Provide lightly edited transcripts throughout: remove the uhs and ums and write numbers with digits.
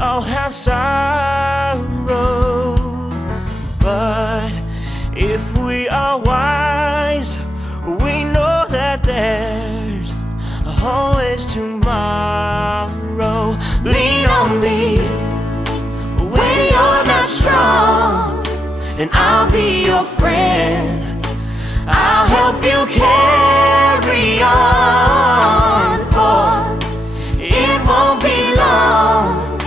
all have sorrow, but if we are wise, we know that there's always tomorrow. Lean on me when you're not strong, and I'll be your friend. I'll help you carry on, for it won't be long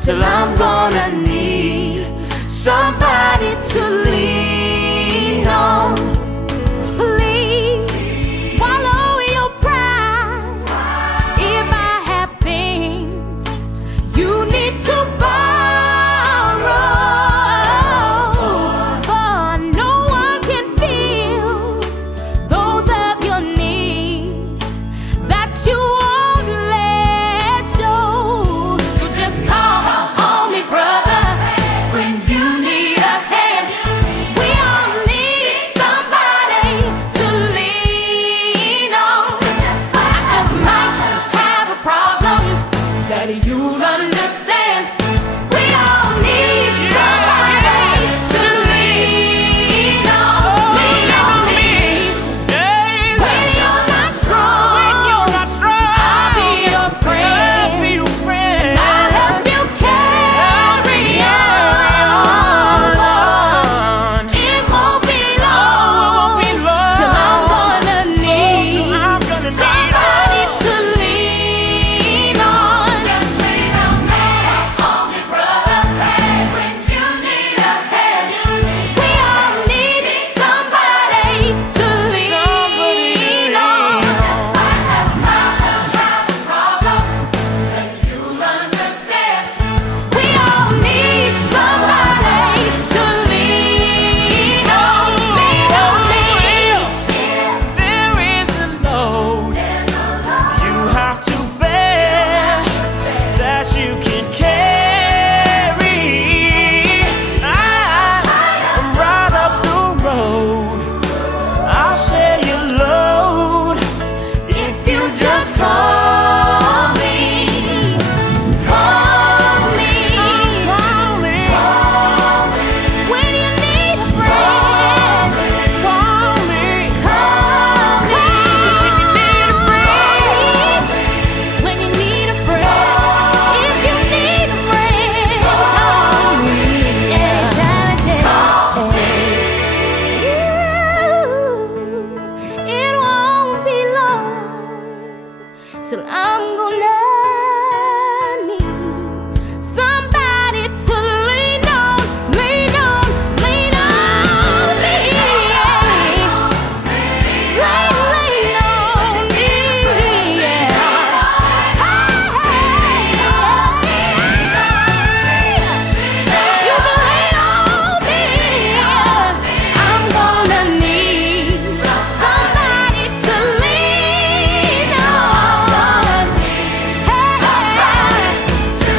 till I'm gonna need somebody to lean on. Please swallow your pride. If I have things you need to borrow, for no one can feel those of your needs that you won't let show. So just call on me, brother, when you need a hand. We all need somebody to lean on. I just might have a problem that you'll understand. We all need somebody to lean on. Lean on me when you're not strong. I'll be your friend, and I'll help you carry on. It won't be long till I'm gonna need somebody to lean on. Just lean on me, brother, when you need a hand. We all need somebody to lean on. Just might have a problem that you'll understand. We all need somebody to lean on. Lean on me. There is a load you have to bear that you can carry. I'm right up the road. I'll share your load if you just call me. Call me. When you need a friend. Call me. When you need a friend. If you need a friend, call me. Anytime, it won't be long till I'm gonna need somebody to lean on, lean on, lean on me. Lean on me, You can lean on me. I'm gonna need somebody to lean on. Somebody to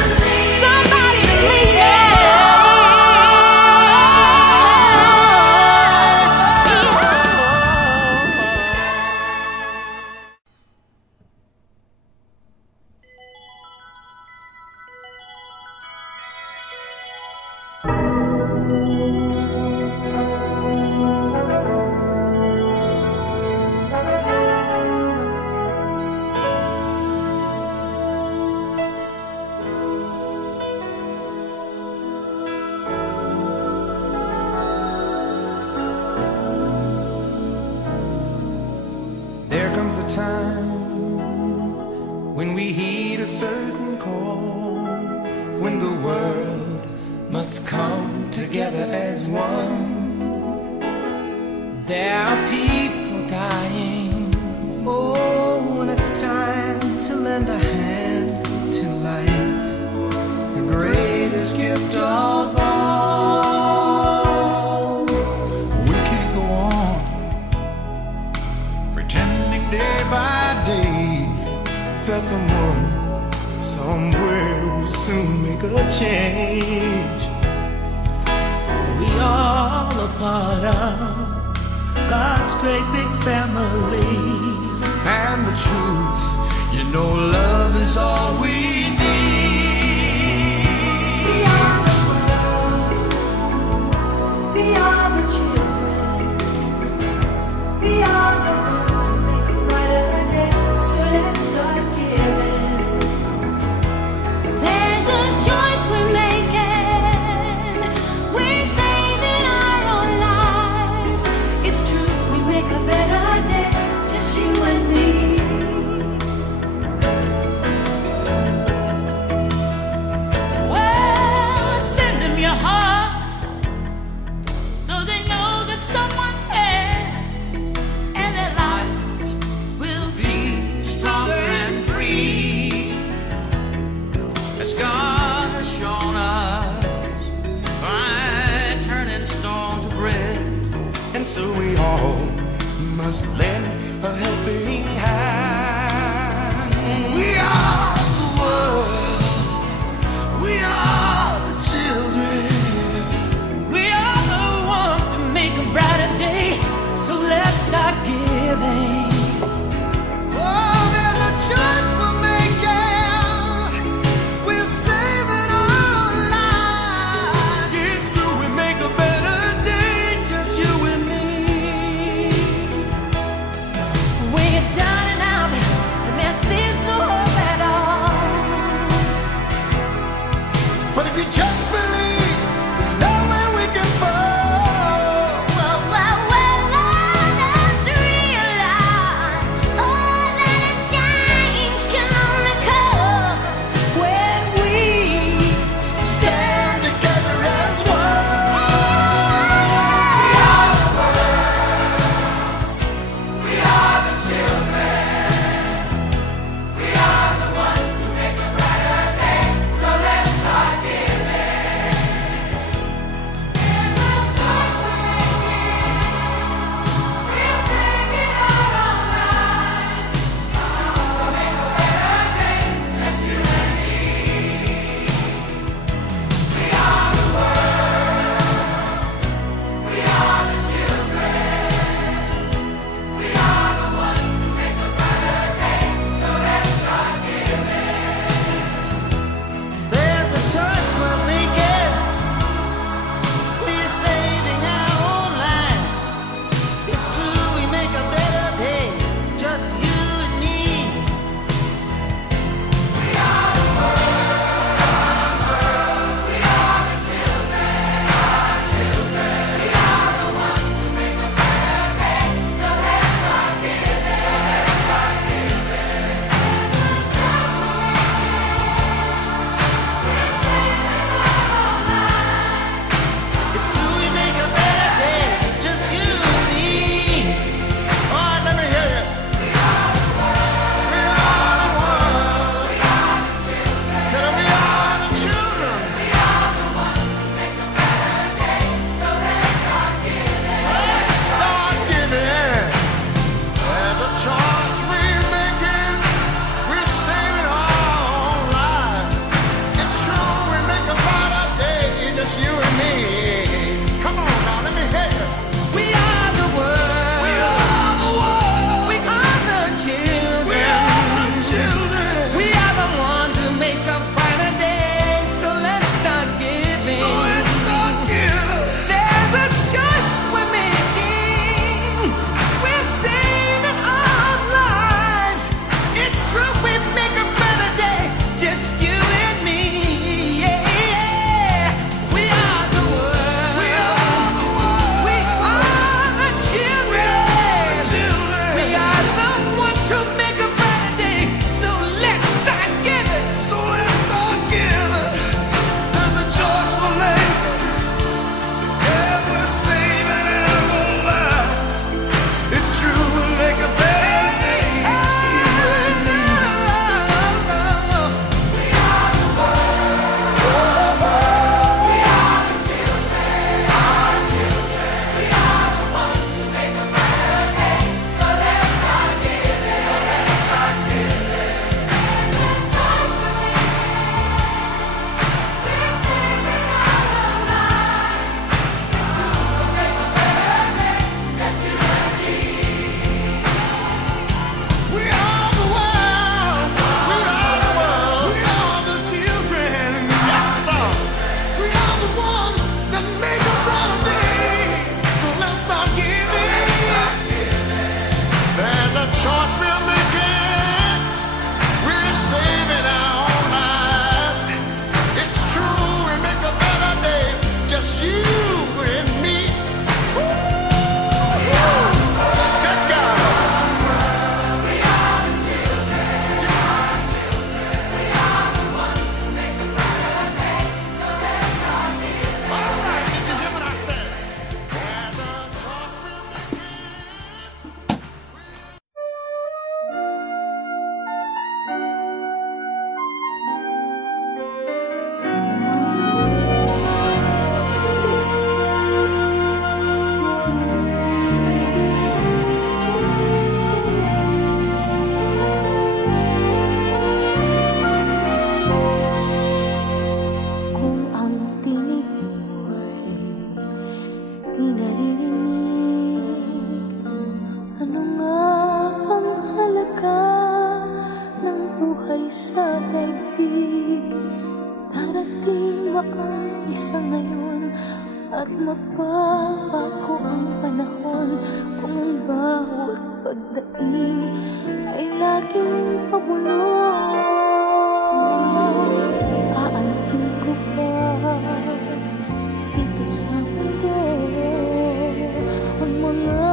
lean on. There comes a time when we heed a certain call, when the world must come together as one. There are people dying. Oh, when it's time to lend a hand to life, the greatest gift of all. We can't go on pretending day by day that someone somewhere will soon make a change. We all a part of God's great big family. And the truth, you know, love is all we need. as God has shown us by turning stone to bread. And so we all must lend a helping hand. We are the world. We are the children. We are the one to make a brighter day. So let's start giving. Oh, there's a choice we're making. We're saving our lives. It's true, we make a better day, just you and me. When you're down and out, at magbabago ang panahon kung ang bawat pagdating ay laging pabulong. Aanhin ko ba dito sa mundo ang mga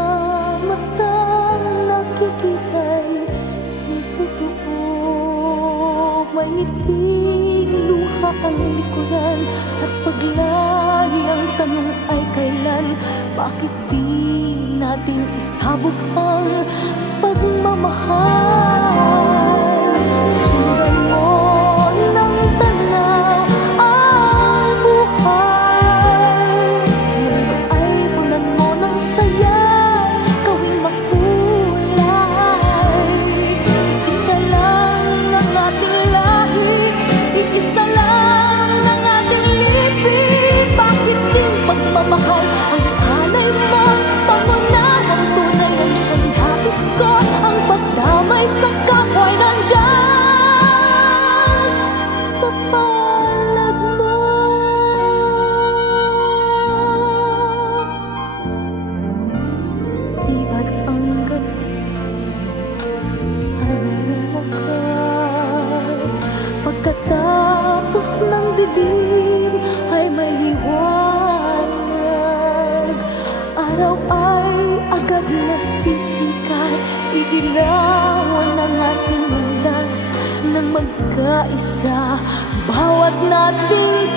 matang nakikita'y di totoo? May ngiting luha ang likuran at paglagi ang tanong ay kailan? Bakit di natin isabog ang pagmamahal? Sundan mo ng tanaw ang buhay. Mundo ay punan mo ng saya, gawing makulay. Isa lang ang ating lahi, isa lang ang ating libig. Bakit din pagmamahal ang ihalay mo? Pangunahang tunay ay siyang nais ko. Ang pagdamay sa kapwa'y nandyan sa palad mo. Di ba't ang gabi ay mayroong wakas? Pagkatapos ng dilim ay may liwanag. Araw ay agad nasisikat, iilawan ang ating landas ng magkaisa. Bawat nating